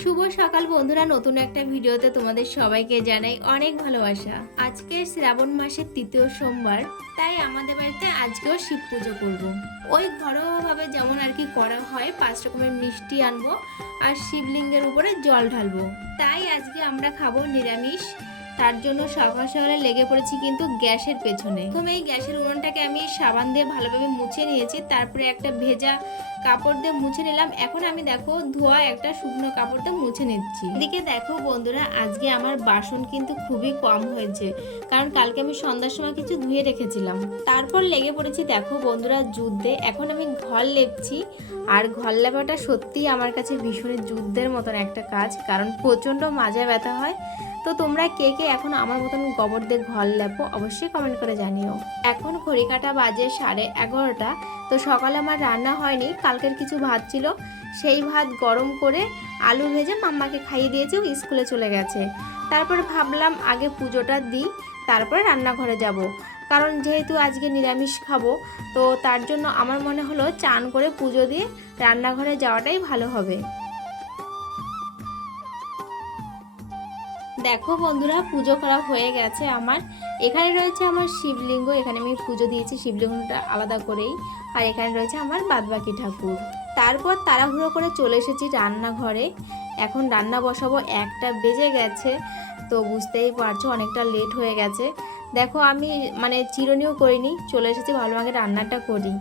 শুভ সকাল বন্ধুরা, নতুন একটা ভিডিওতে তোমাদের সবাইকে জানাই অনেক ভালোবাসা। আজকে শ্রাবণ মাসের তৃতীয় সোমবার, তাই আমাদের বাড়িতে আজকেও শিব পুজো করব। ওই ঘরোয়াভাবে যেমন আর কি করা হয়, 5 রকমের মিষ্টি আনবো আর শিবলিঙ্গের উপরে জল ঢালবো। তাই আজকে আমরা খাবো নিরামিষ। তার জন্য সকাল সকালে লেগে পড়েছি কিন্তু গ্যাসের পেছনে। প্রথমে এই গ্যাসের উনুনটাকে আমি সাবান দিয়ে ভালোভাবে মুছে নিয়েছি, তারপরে একটা ভেজা কাপড় দিয়ে মুছে নিলাম। এখন আমি দেখো ধোয়া একটা শুকনো কাপড় দিয়ে মুছে নিচ্ছি। এদিকে দেখো বন্ধুরা, আজকে আমার বাসন কিন্তু খুবই কম হয়েছে, কারণ কালকে আমি সন্ধ্যার সময় কিছু ধুয়ে রেখেছিলাম। তারপর লেগে পড়েছি দেখো বন্ধুরা যুদ্ধে। এখন আমি ঘর লেপছি, আর ঘর লেপাটা সত্যিই আমার কাছে ভীষণ যুদ্ধের মতন একটা কাজ, কারণ প্রচণ্ড মাজা ব্যথা হয়। তো তোমরা কে কে এখন আমার মতন গোবর দিয়ে ঘর লেপো অবশ্যই কমেন্ট করে জানিও। এখন ঘড়ি কাটা বাজে 11:30। তো সকালে আমার রান্না হয়নি, কালকের কিছু ভাত ছিল, সেই ভাত গরম করে আলু ভেজে মাম্মাকে খাইয়ে দিয়েছি, ও স্কুলে চলে গেছে। তারপর ভাবলাম আগে পুজোটা দিই, তারপরে রান্নাঘরে যাব, কারণ যেহেতু আজকে নিরামিষ খাবো, তো তার জন্য আমার মনে হলো চান করে পুজো দিয়ে রান্নাঘরে যাওয়াটাই ভালো হবে। দেখো বন্ধুরা, পুজো করা হয়ে গেছে আমার। এখানে রয়েছে আমার শিবলিঙ্গ, এখানে আমি পুজো দিয়েছি শিবলিঙ্গটা আলাদা করেই। আর এখানে রয়েছে আমার বাদবাকি ঠাকুর। তারপর তাড়াহুড়ো করে চলে এসেছি রান্নাঘরে। এখন রান্না বসাবো, 1টা বেজে গেছে। তো বুঝতেই পারছো অনেকটা লেট হয়ে গেছে। দেখো আমি চিরুনিও করিনি, চলে এসেছি, ভালো আগে রান্নাটা করি।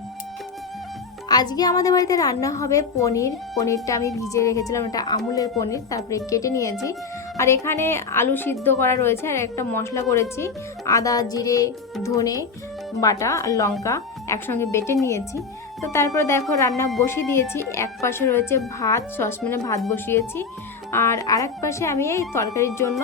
আজকে আমাদের বাড়িতে রান্না হবে পনির। পনিরটা আমি ভিজিয়ে রেখেছিলাম, এটা আমুলের পনির, তারপরে কেটে নিয়েছি। আর এখানে আলু সিদ্ধ করা রয়েছে, আর একটা মশলা করেছি, আদা জিরে ধনে বাটা আর লঙ্কা একসঙ্গে বেটে নিয়েছি। তো তারপরে দেখো রান্না বসিয়ে দিয়েছি। এক পাশে রয়েছে ভাত, সসপ্যানে ভাত বসিয়েছি, আর আরেক পাশে আমি এই তরকারির জন্য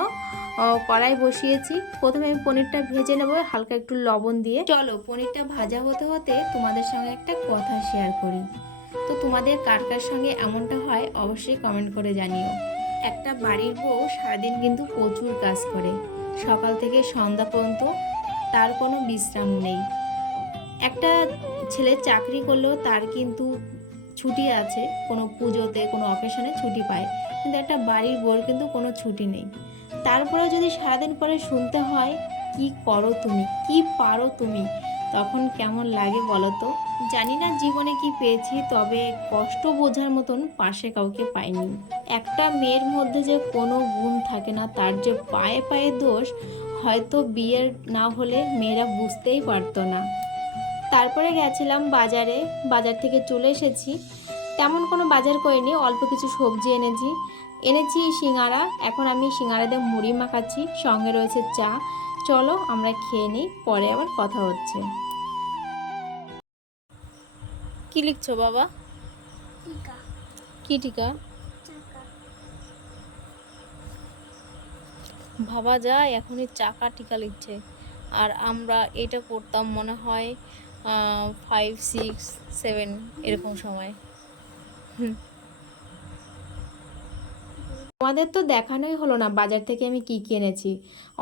কড়াই বসিয়েছি। প্রথমে আমি পনিরটা ভেজে নেব হালকা একটু লবণ দিয়ে। চলো পনিরটা ভাজা হতে হতে তোমাদের সঙ্গে একটা কথা শেয়ার করি। তো তোমাদের কার কার সঙ্গে এমনটা হয় অবশ্যই কমেন্ট করে জানিও। একটা বাড়ির বউ সারাদিন কিন্তু প্রচুর কাজ করে, সকাল থেকে সন্ধ্যা পর্যন্ত তার কোনো বিশ্রাম নেই। একটা ছেলে চাকরি করলেও তার কিন্তু ছুটি আছে, কোনো পুজোতে কোনো অকেশনে ছুটি পায়, কিন্তু একটা বাড়ির বউর কিন্তু কোনো ছুটি নেই। তারপরেও যদি সারাদিন পরে শুনতে হয় কি করো তুমি, কি পারো তুমি, তখন কেমন লাগে বলো তো। জানি না জীবনে কি পেয়েছি, তবে কষ্ট বোঝার মতন পাশে কাউকে পাইনি। একটা মেয়ের মধ্যে যে কোনো গুণ থাকে না, তার যে পায়ে পায়ে দোষ, হয়তো বিয়ের না হলে মেয়েরা বুঝতেই পারতো না। তারপরে গেছিলাম বাজারে, বাজার থেকে চলে এসেছি। তেমন কোনো বাজার করিনি, অল্প কিছু সবজি এনেছি সিঙ্গারা। এখন আমি সিঙ্গারা দিয়ে মুড়ি মাখাচ্ছি, সঙ্গে রয়েছে চা। চলো আমরা খেয়ে নিই, পরে আবার কথা হচ্ছে। কি লিখছো বাবা? টিকা কি টিকা? চাকা ভাবা যায় এখনই চাকা টিকা লিখছে। আর আমরা এটা পড়তাম মনে হয় 5, 6, 7 এরকম সময়। তোমাদের তো দেখানোই হলো না বাজার থেকে আমি কি কিনেছি।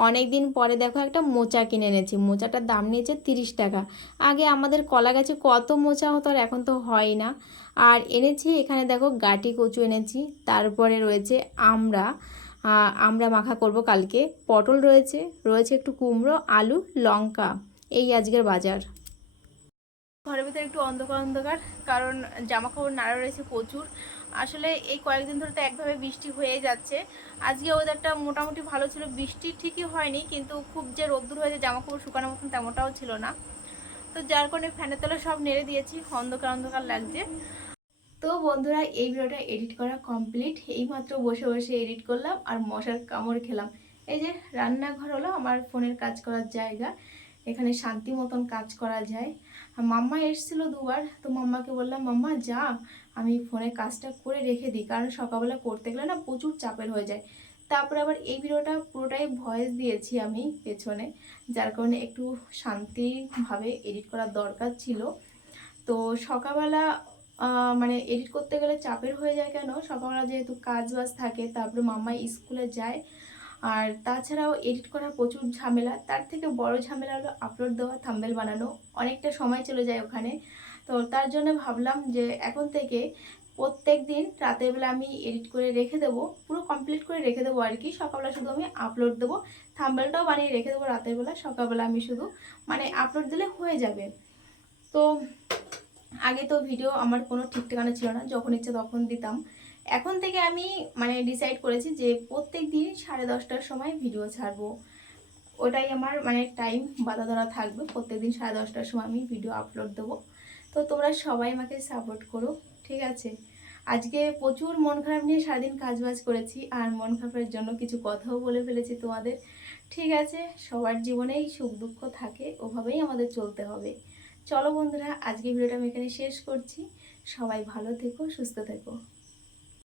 অনেক দিন পরে দেখো একটা মোচা কিনে এনেছি, মোচাটার দাম নিয়েছে 30 টাকা। আগে আমাদের কলা গাছে কত মোচা হতো, আর এখন তো হয় না। আর এনেছি এখানে দেখো গাটি কচু এনেছি, তারপরে রয়েছে আমরা আমরা মাখা করব কালকে, পটল রয়েছে, রয়েছে একটু কুমড়ো, আলু, লঙ্কা। এই আজকের বাজার। ঘরের ভিতরে একটু অন্ধকার অন্ধকার, কারণ জামা কাপড় নাড়া রয়েছে প্রচুর। আসলে এই কয়েকদিন ধরে তো একভাবে বৃষ্টি হয়ে যাচ্ছে। আজকে ওয়েদারটা মোটামুটি ভালো ছিল, বৃষ্টি ঠিকই হয়নি, কিন্তু খুব যে রোদ্দুর হয়েছে জামা কাপড় শুকানোর মতন তেমনটাও ছিল না। তো যার কারণে ফ্যানের তলা সব নেড়ে দিয়েছি, অন্ধকার অন্ধকার লাগছে। তো বন্ধুরা, এই ভিডিওটা এডিট করা কমপ্লিট, এইমাত্র বসে বসে এডিট করলাম আর মশার কামড় খেলাম। এই যে রান্নাঘর হলো আমার ফোনের কাজ করার জায়গা, এখানে শান্তি মতন কাজ করা যায়। মাম্মা এসেছিলো 2বার, তো মাম্মাকে বললাম মাম্মা যা, আমি ফোনে কাজটা করে রেখে দিই, কারণ সকালবেলা করতে গেলে না প্রচুর চাপের হয়ে যায়। তারপরে আবার এই ভিডিওটা পুরোটাই ভয়েস দিয়েছি আমি পেছনে, যার কারণে একটু শান্তিভাবে এডিট করার দরকার ছিল। তো সকালবেলা এডিট করতে গেলে চাপের হয়ে যায়, কেন সকালবেলা যেহেতু কাজ বাজ থাকে, তারপরে মাম্মা স্কুলে যায়, আর তাছাড়াও এডিট করা প্রচুর ঝামেলা। তার থেকে বড় ঝামেলা হলো আপলোড দেওয়া, থাম্বনেল বানানো, অনেকটা সময় চলে যায় ওখানে। তো তার জন্য ভাবলাম যে এখন থেকে প্রত্যেক দিন রাতের বেলা আমি এডিট করে রেখে দেবো, পুরো কমপ্লিট করে রেখে দেবো আর কি। সকালবেলা শুধু আমি আপলোড দেবো, থাম্বনেলটাও বানিয়ে রেখে দেবো রাতের বেলা, সকালবেলা আমি শুধু মানে আপলোড দিলে হয়ে যাবে। তো আগে তো ভিডিও আমার কোনো ঠিক ঠিকানা ছিল না, যখন ইচ্ছে তখন দিতাম। এখন থেকে আমি মানে ডিসাইড করেছি যে প্রত্যেক দিন 10:30টার সময় ভিডিও ছাড়বো। ওটাই আমার মানে টাইম বাঁধা ধরা থাকবে, প্রত্যেকদিন 10:30টার সময় আমি ভিডিও আপলোড দেবো। তো তোমরা সবাই আমাকে সাপোর্ট করো, ঠিক আছে। আজকে প্রচুর মন খারাপ নিয়ে সারাদিন কাজবাজ করেছি, আর মন খারাপের জন্য কিছু কথাও বলে ফেলেছি তোমাদের, ঠিক আছে। সবার জীবনেই সুখ দুঃখ থাকে, ওভাবেই আমাদের চলতে হবে। চলো বন্ধুরা, আজকে ভিডিওটা আমি এখানে শেষ করছি। সবাই ভালো থেকো, সুস্থ থেকো।